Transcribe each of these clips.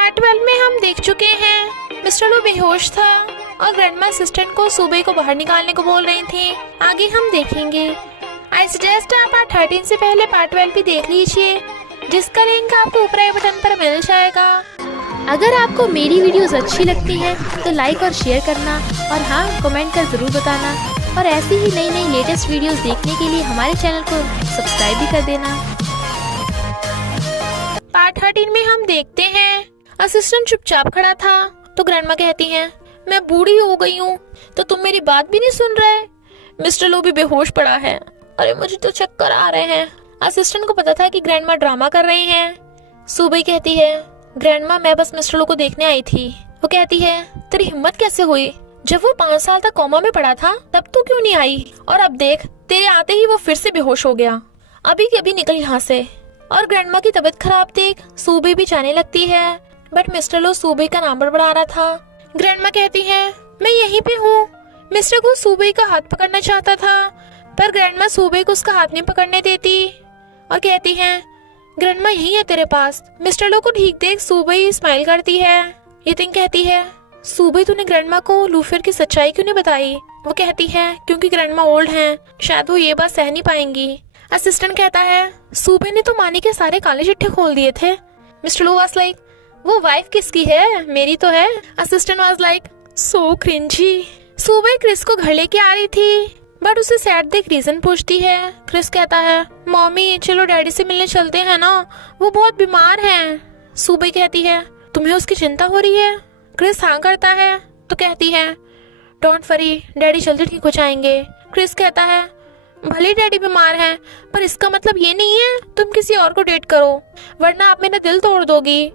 Part 12 में हम देख चुके हैं मिस्टर लू बेहोश था और ग्रैंडमा असिस्टेंट को सूबे को बाहर निकालने को बोल रही थी। आगे हम देखेंगे। आई सजेस्ट आप पार्ट 13 से पहले पार्ट 12 भी देख लीजिए, जिसका लिंक आपको ऊपर आई बटन पर मिल जाएगा। अगर आपको मेरी वीडियोस अच्छी लगती है तो लाइक और शेयर करना, और हाँ, कमेंट कर जरूर बताना। और ऐसी ही नई नई लेटेस्ट वीडियोस देखने के लिए हमारे चैनल को सब्सक्राइब भी कर देना। पार्ट 13 में हम देखते हैं असिस्टेंट चुपचाप खड़ा था तो ग्रैंडमा कहती हैं, मैं बूढ़ी हो गई हूँ तो तुम मेरी बात भी नहीं सुन रहे। मिस्टर लो भी बेहोश पड़ा है। अरे मुझे तो चक्कर आ रहे हैं। असिस्टेंट को पता था कि ग्रैंडमा ड्रामा कर रही हैं। सूबे कहती है, ग्रैंडमा मैं बस मिस्टर लो को देखने आई थी। वो कहती है, तेरी हिम्मत कैसे हुई? जब वो 5 साल तक कोमा में पड़ा था तब तो क्यों नहीं आई? और अब देख, तेरे आते ही वो फिर से बेहोश हो गया। अभी के अभी निकल यहाँ से। और ग्रैंडमा की तबीयत खराब देख सूबे भी जाने लगती है, बट मिस्टर लो सूबे का नाम बड़बड़ा रहा था। ग्रैंडमा कहती है, मैं यहीं पे हूँ। मिस्टर को सूबे का हाथ पकड़ना चाहता था, पर ग्रैंडमा सूबे को उसका हाथ नहीं पकड़ने देती और कहती है, ग्रैंडमा यहीं है तेरे पास। मिस्टर लो को ठीक देख सूबे स्माइल करती है। यतिंग कहती है, सूबे तूने ग्रैंडमा को लूफियर की सच्चाई क्यों नहीं बताई? वो कहती है, क्योंकि ग्रैंडमा ओल्ड हैं, शायद वो ये बात सह नहीं पाएंगी। असिस्टेंट कहता है, सूबे ने तो मानी के सारे काले चिट्ठे खोल दिए थे। मिस्टर लो वाज लाइक, वो वाइफ किसकी है? मेरी तो है। Assistant was like, so cringy. सूबे क्रिस को घर लेके आ रही थी, बट उसे सैड देख रीजन पूछती है। क्रिस कहता है, मम्मी चलो डैडी से मिलने चलते हैं ना, वो बहुत बीमार हैं। सूबे कहती है, तुम्हें उसकी चिंता हो रही है? क्रिस हाँ करता है तो कहती है, डोंट वरी, डैडी जल्दी ठीक हो जाएंगे। क्रिस कहता है, भले डैडी बीमार हैं, पर इसका मतलब ये नहीं है तुम किसी और को डेट करो, वरना आप मेरा दिल तोड़ दोगी।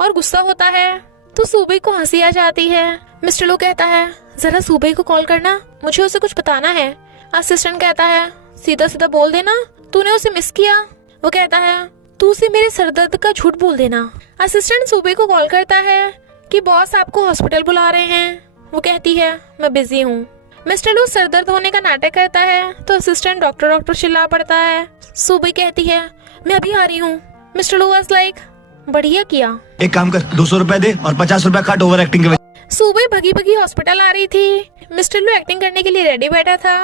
और गुस्सा होता है तो सूबे को हंसी आ जाती है। मिस्टर लो कहता है, जरा सूबे को कॉल करना, मुझे उसे कुछ बताना है। असिस्टेंट कहता है, सीधा सीधा बोल देना तूने उसे मिस किया। वो कहता है, तू उसे मेरे सरदर्द का झूठ बोल देना। असिस्टेंट सूबे को कॉल करता है कि बॉस आपको हॉस्पिटल बुला रहे हैं। वो कहती है, मैं बिजी हूँ। मिस्टर लू सरदर्द होने का नाटक करता है तो असिस्टेंट डॉक्टर डॉक्टर चिल्ला पड़ता है। सूबे कहती है, मैं अभी आ रही हूँ। मिस्टर लू वाज लाइक, बढ़िया किया। एक काम कर, 200 रुपए दे और 50 रुपए काट ओवर एक्टिंग के वजह। सूबे भगी भगी हॉस्पिटल आ रही थी। मिस्टर लू एक्टिंग करने के लिए रेडी बैठा था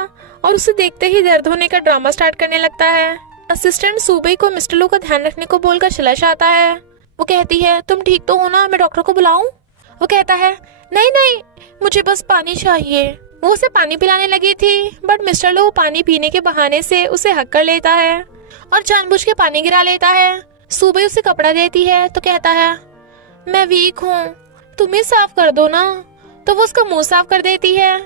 और उसे देखते ही दर्द होने का ड्रामा स्टार्ट करने लगता है। असिस्टेंट सूबे को मिस्टर लू का ध्यान रखने को बोलकर चला जाता है। वो कहती है, तुम ठीक तो हो ना? मैं डॉक्टर को बुलाऊं? वो कहता है, नहीं नहीं, मुझे बस पानी चाहिए। वो उसे पानी पिलाने लगी थी, बट मिस्टर लू पानी पीने के बहाने से उसे हक कर लेता है और जानबूझ के पानी गिरा लेता है। सूबे उसे कपड़ा देती है तो कहता है, मैं वीक हूँ, तुम ही साफ कर दो ना। तो वो उसका मुंह साफ कर देती है।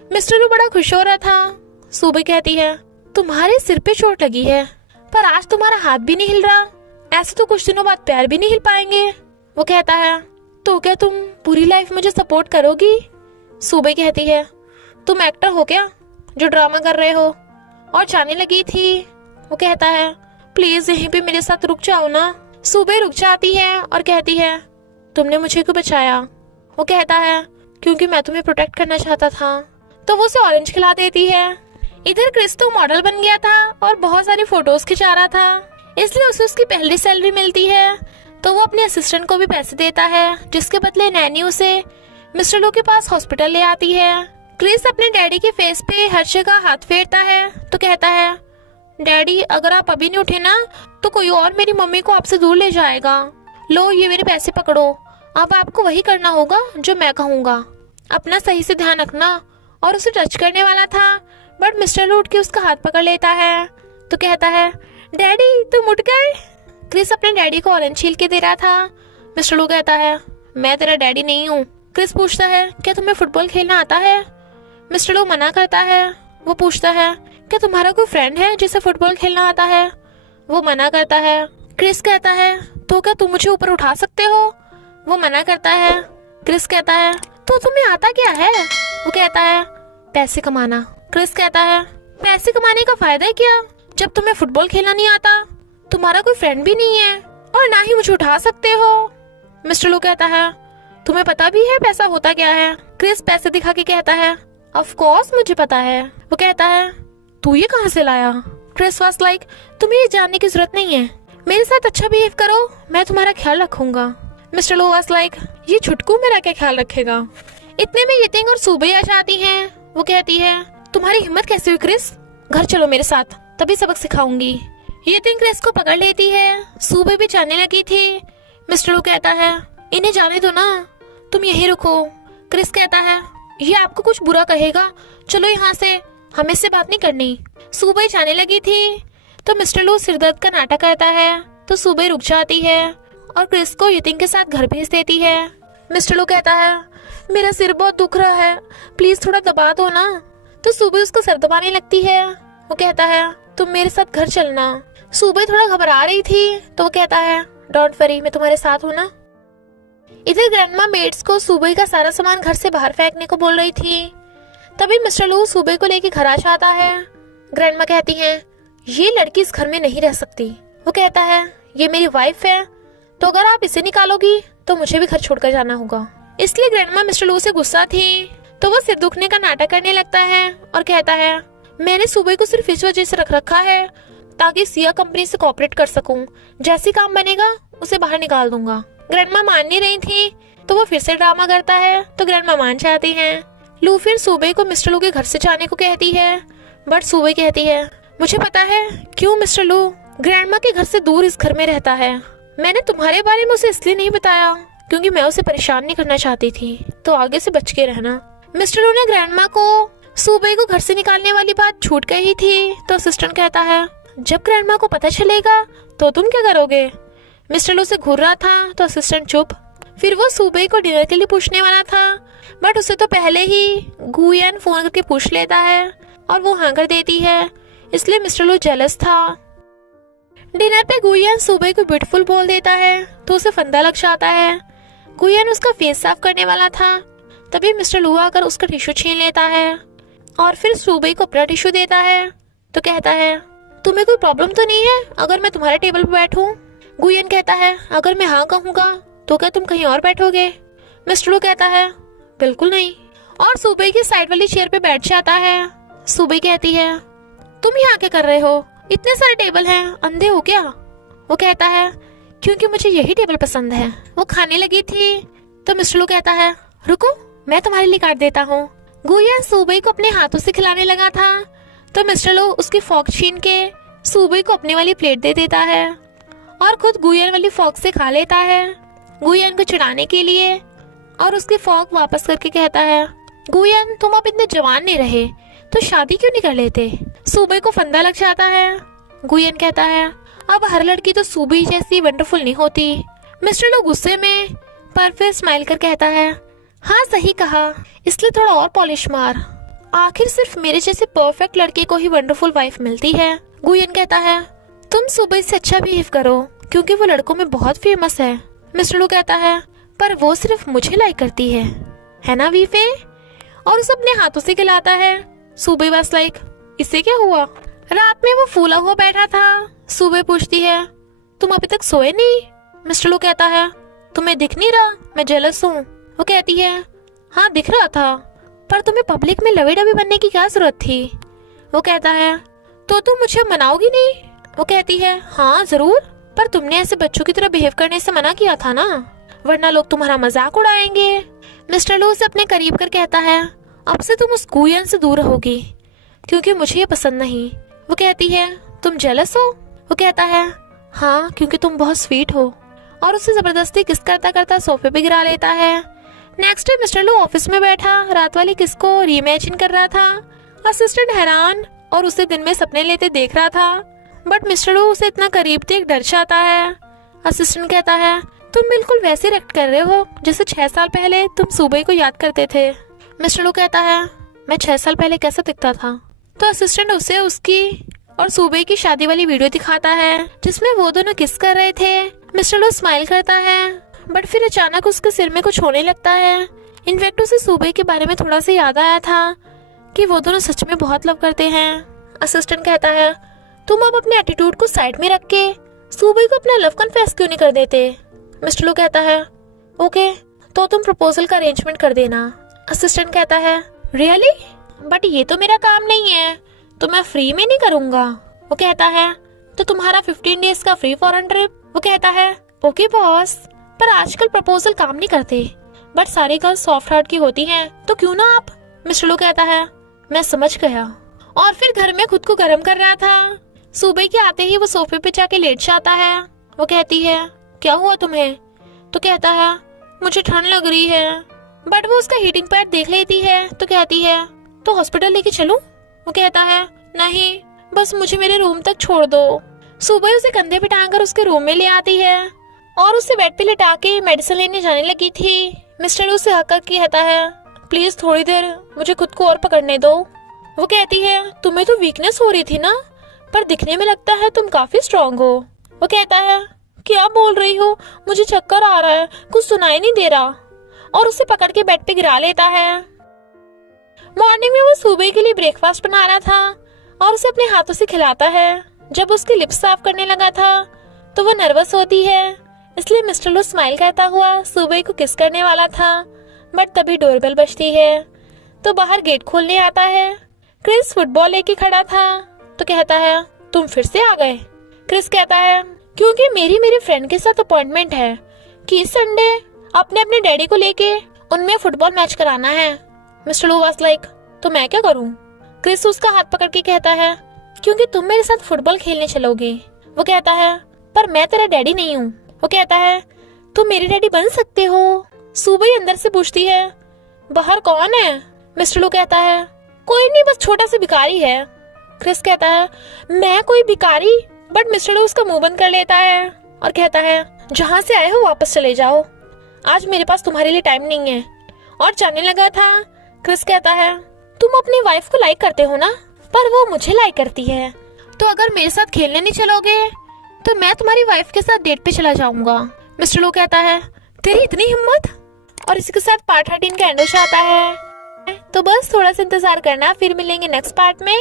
मिस्टर लू बड़ा खुश हो रहा था। सूबे कहती है, तुम्हारे सिर पे चोट लगी है, पर आज तुम्हारा हाथ भी नहीं हिल रहा, ऐसे तो कुछ दिनों बाद पैर भी नहीं हिल पाएंगे। वो कहता है, तो क्या तुम पूरी लाइफ मुझे सपोर्ट करोगी? सूबे कहती है, तुम एक्टर हो क्या जो ड्रामा कर रहे हो? और जाने लगी थी। वो कहता है, प्लीज यहीं पे मेरे साथ रुक जाओ ना। सूबे रुक जाती है और कहती है, तुमने मुझे क्यों बचाया? वो कहता है, क्योंकि मैं तुम्हें प्रोटेक्ट करना चाहता था। तो वो उसे ऑरेंज खिला देती है। इधर क्रिस तो मॉडल बन गया था और बहुत सारी फोटोज खिंचा रहा था, इसलिए उसे उसकी पहली सैलरी मिलती है। तो वो अपने असिस्टेंट को भी पैसे देता है, जिसके बदले नैनी उसे मिस्टर लो के पास हॉस्पिटल ले आती है। क्रिस अपने डैडी के फेस पे हर जगह हाथ फेरता है तो कहता है, डैडी अगर आप अभी नहीं उठे ना तो कोई और मेरी मम्मी को आपसे दूर ले जाएगा। लो ये मेरे पैसे पकड़ो, अब आपको वही करना होगा जो मैं कहूँगा। अपना सही से ध्यान रखना। और उसे टच करने वाला था, बट मिस्टर लो उठ के उसका हाथ पकड़ लेता है तो कहता है, डैडी तुम उठ गए। क्रिस अपने डैडी को ऑरेंज छील के दे रहा था। मिस्टर लो कहता है, मैं तेरा डैडी नहीं हूँ। क्रिस पूछता है, क्या तुम्हें फुटबॉल खेलना आता है? मिस्टर लो मना करता है। वो पूछता है, क्या तुम्हारा कोई फ्रेंड है जिसे फुटबॉल खेलना आता है? वो मना करता है। क्रिस कहता है, तो क्या तुम मुझे ऊपर उठा सकते हो? वो मना करता है। क्रिस कहता है, तो तुम्हें आता क्या है? वो कहता है, पैसे कमाना। क्रिस कहता है, पैसे कमाने का फायदा है क्या जब तुम्हें फुटबॉल खेलना नहीं आता? तुम्हारा कोई फ्रेंड भी नहीं है और ना ही मुझे उठा सकते हो। मिस्टर लो कहता है, तुम्हें पता भी है पैसा होता क्या है? क्रिस पैसे दिखा के कहता है, ऑफ कोर्स मुझे पता है। वो कहता है, तू ये कहाँ से लाया? क्रिस वाज लाइक, तुम्हें ये जानने की जरूरत नहीं है, मेरे साथ अच्छा बिहेव करो, मैं तुम्हारा ख्याल रखूंगा। मिस्टर लो वाज लाइक, ये छुटकू मेरा क्या ख्याल रखेगा। इतने में यितिंग और सूबे आ जाती हैं। वो कहती है, तुम्हारी हिम्मत कैसे हुई क्रिस, घर चलो मेरे साथ, तभी सबक सिखाऊंगी। यितिंग क्रिस को पकड़ लेती है। सूबे भी जाने लगी थी। मिस्टर लो कहता है, इन्हें जाने दो ना, तुम यहीं रुको। क्रिस कहता है, ये आपको कुछ बुरा कहेगा, चलो यहाँ से, हमें इससे बात नहीं करनी। सूबे जाने लगी थी तो मिस्टर लो सिरदर्द का नाटक करता है, तो सूबे रुक जाती है और क्रिस को यितिंग के साथ घर भेज देती है। मिस्टर लो कहता है, मेरा सिर बहुत दुख रहा है, प्लीज थोड़ा दबा दो ना। तो सूबे उसको सर दबाने लगती है। वो कहता है, तुम मेरे साथ घर चलना। सूबे थोड़ा घबरा रही थी तो वो कहता है, डोंट वरी, मैं तुम्हारे साथ हूँ ना। इधर ग्रैंडमा मेड्स को सूबे का सारा सामान घर से बाहर फेंकने को बोल रही थी। तभी मिस्टर लू सूबे को लेके घर आ जाता है। ग्रैंडमा कहती हैं, ये लड़की इस घर में नहीं रह सकती। वो कहता है, ये मेरी वाइफ है, तो अगर आप इसे निकालोगी तो मुझे भी घर छोड़कर जाना होगा। इसलिए ग्रैंडमा मिस्टर लू से गुस्सा थी, तो वो सिर दुखने का नाटक करने लगता है और कहता है, मैंने सूबे को सिर्फ इस वजह से रख रखा है ताकि सिया कंपनी से कोऑपरेट कर सकूं। जैसी काम बनेगा उसे बाहर निकाल दूंगा। ग्रैंडमा मान नहीं रही थी, तो वो फिर से ड्रामा करता है, तो ग्रैंडमा मान जाती हैं। लू फिर सूबे को मिस्टर लू के घर से जाने को कहती है, बट सूबे कहती है, मुझे पता है क्यों मिस्टर लू ग्रैंडमा के घर से दूर इस घर में रहता है। मैंने तुम्हारे बारे में उसे इसलिए नहीं बताया क्योंकि मैं उसे परेशान नहीं करना चाहती थी, तो आगे से बच के रहना। मिस्टर लू ने ग्रैंडमा को सूबे को घर से निकालने वाली बात छूट गई थी, तो असिस्टेंट कहता है, जब ग्रैंडमा को पता चलेगा तो तुम क्या करोगे। मिस्टर लू से घूर रहा था, तो असिस्टेंट चुप। फिर वो सूबे को डिनर के लिए पूछने वाला था, बट उसे तो पहले ही गुयन फोन करके पूछ लेता है और वो हाँ कर देती है, इसलिए मिस्टर लू जेलस था। डिनर पे गुयन सूबे को ब्यूटीफुल बोल देता है, तो उसे फंदा लग जाता है। गुयन उसका फेस साफ करने वाला था, तभी मिस्टर लू आकर उसका टिश्यू छीन लेता है और फिर सूबे को अपना टिश्यू देता है, तो कहता है, तुम्हें कोई प्रॉब्लम तो नहीं है अगर मैं तुम्हारे टेबल पर बैठूं। गुयन कहता है, अगर मैं हाँ कहूंगा तो क्या तुम कहीं और बैठोगे। मिस्टर लू कहता है, बिल्कुल नहीं, और सूबे की साइड वाली चेयर पे बैठ जाता है। सूबे कहती है, तुम यहाँ क्या कर रहे हो, इतने सारे टेबल हैं, अंधे हो क्या। वो कहता है, क्योंकि मुझे यही टेबल पसंद है। वो खाने लगी थी, तो मिस्टर लू कहता है, रुको मैं तुम्हारे लिए काट देता हूँ। गुयन सूबे को अपने हाथों से खिलाने लगा था, तो मिस्टर लू उसकी फॉक छीन के सूबे को अपने वाली प्लेट दे देता है और खुद गुयन वाली फॉक से खा लेता है गुयन को चिढ़ाने के लिए, और उसकी फॉक वापस करके कहता है, गुयन तुम अब इतने जवान नहीं रहे तो शादी क्यों नहीं कर लेते। सूबे को फंदा लग जाता है। गुयन कहता है, अब हर लड़की तो सूबे जैसी वंडरफुल नहीं होती। मिस्टर लू गुस्से में पर फिर स्माइल कर कहता है, हाँ सही कहा, इसलिए थोड़ा और पॉलिश मार, आखिर सिर्फ मेरे जैसे परफेक्ट लड़के को ही वंडरफुल वाइफ मिलती है। गुयन कहता है, तुम सूबे से अच्छा बिहेव करो क्योंकि वो लड़कों में बहुत फेमस है। मिस्टर लू कहता है, पर वो सिर्फ मुझे लाइक करती है ना वीफे, और उसे अपने हाथों से खिलाता है। सूबे बस लाइक, इससे क्या हुआ। रात में वो फूला हुआ बैठा था। सूबे पूछती है, तुम अभी तक सोए नहीं। मिस्टर लू कहता है, तुम्हें दिख नहीं रहा मैं जेलस हूँ। वो कहती है, हाँ दिख रहा था, पर तुम्हें पब्लिक में लवे डबी बनने की क्या जरूरत थी। वो कहता है, तो तुम मुझे मनाओगी नहीं। वो कहती है, हाँ जरूर, पर तुमने ऐसे बच्चों की तरह बिहेव करने से मना किया था ना, वरना लोग तुम्हारा मजाक उड़ाएंगे। मिस्टर लू उसे अपने करीब कर कहता है, अब से तुम उस गुयन से दूर रहोगी क्योंकि मुझे ये पसंद नहीं। वो कहती है, तुम जेलस हो। वो कहता है, हाँ क्योंकि तुम बहुत स्वीट हो, और उसे जबरदस्ती किस करता करता सोफे पे गिरा लेता है। नेक्स्ट डे मिस्टर लू ऑफिस में बैठा रात वाली किस को रीइमेजिन कर रहा था। असिस्टेंट हैरान और उसे दिन में सपने लेते देख रहा था, बट मिस्टर लू उसे इतना करीब देख डर जाता है। असिस्टेंट कहता है, तुम बिल्कुल वैसे रिएक्ट कर रहे हो जैसे 6 साल पहले तुम सूबे को याद करते थे। मिस्टर लू कहता है, मैं 6 साल पहले कैसा दिखता था। तो असिस्टेंट उसे उसकी और सूबे की शादी वाली वीडियो दिखाता है जिसमें वो दोनों किस कर रहे थे। मिस्टर लू स्माइल करता है, बट फिर अचानक उसके सिर में कुछ होने लगता है। इनफैक्ट उसे सूबे के बारे में थोड़ा सा याद आया था कि वो दोनों सच में बहुत लव करते हैं। असिस्टेंट कहता है, तुम अब अपने एटीट्यूड को साइड में रख के सूबे को अपना लव कन्फेस क्यों नहीं कर देते। मिस्टर लू कहता है, ओके तो तुम प्रपोजल का अरेंजमेंट कर देना। असिस्टेंट कहता है, रियली, बट ये तो मेरा काम नहीं है, तो मैं फ्री में नहीं करूंगा। वो कहता है, तो तुम्हारा 15 डेज का फ्री फॉरेन ट्रिप। वो कहता है, ओके बॉस, पर आजकल प्रपोजल काम नहीं करते। बट सारी गर्ल्स सॉफ्ट हार्ट की होती हैं, तो क्यों ना आप। मिस्टर लू कहता है, मैं समझ गया। और फिर घर में खुद को गर्म कर रहा था। सुबह के आते ही वो सोफे पे जाके लेट जाता है। वो कहती है, क्या हुआ तुम्हें? तो कहता है, मुझे ठंड लग रही है। बट वो उसका हीटिंग पैड देख लेती है तो कहती है, तो हॉस्पिटल लेके चलूं? वो कहता है, नहीं, बस मुझे मेरे रूम तक छोड़ दो। सुबह उसे कंधे पे टांग कर उसके रूम में ले आती है और उसे बेड पे लिटा के मेडिसिन लेने जाने लगी थी। मिस्टर उसे हक कर कहता है, प्लीज थोड़ी देर मुझे खुद को और पकड़ने दो। वो कहती है, तुम्हें तो वीकनेस हो रही थी ना, पर दिखने में लगता है तुम काफी स्ट्रांग हो। वो कहता है, क्या बोल रही हो, मुझे चक्कर आ रहा है, कुछ सुनाई नहीं दे रहा। और उसे पकड़ के बेड पे गिरा लेता है। मॉर्निंग में वो सुबह के लिए ब्रेकफास्ट बना रहा था और उसे अपने हाथों से खिलाता है। जब उसकी लिप्स साफ करने लगा था तो वो नर्वस होती है, इसलिए मिस्टर लू स्माइल करता हुआ सुबह को किस करने वाला था। बट तभी डोरबेल बजती है तो बाहर गेट खोलने आता है। क्रिस फुटबॉल लेके खड़ा था तो कहता है, तुम फिर से आ गए? क्रिस कहता है, क्योंकि मेरी फ्रेंड के साथ अपॉइंटमेंट है कि इस संडे अपने अपने डैडी को लेके उनमें फुटबॉल मैच कराना है। मिस्टर लू वाज लाइक, तो मैं क्या करूं? क्रिस उसका हाथ पकड़ के कहता है, क्योंकि तुम मेरे साथ फुटबॉल खेलने चलोगे। वो कहता है, पर मैं तेरा डैडी नहीं हूँ। वो कहता है, तुम मेरे डैडी बन सकते हो। सुबह अंदर से पूछती है, बाहर कौन है? मिस्टर लू कहता है, कोई नहीं, बस छोटा सा भिखारी है। क्रिस कहता है, मैं कोई भिखारी? बट मिस्टर लू उसका मुंह बंद कर लेता है और कहता है, जहाँ से आए हो वापस चले जाओ, आज मेरे पास तुम्हारे लिए टाइम नहीं है। और जाने लगा था। क्रिस कहता है, तुम अपनी वाइफ को लाइक करते हो ना, पर वो मुझे लाइक करती है, तो अगर मेरे साथ खेलने नहीं चलोगे तो मैं तुम्हारी वाइफ के साथ डेट पे चला जाऊंगा। मिस्टर लू कहता है, तेरी इतनी हिम्मत। और इसी के साथ पार्ट 13 का एंड हो जाता है। तो बस थोड़ा सा इंतजार करना, फिर मिलेंगे नेक्स्ट पार्ट में।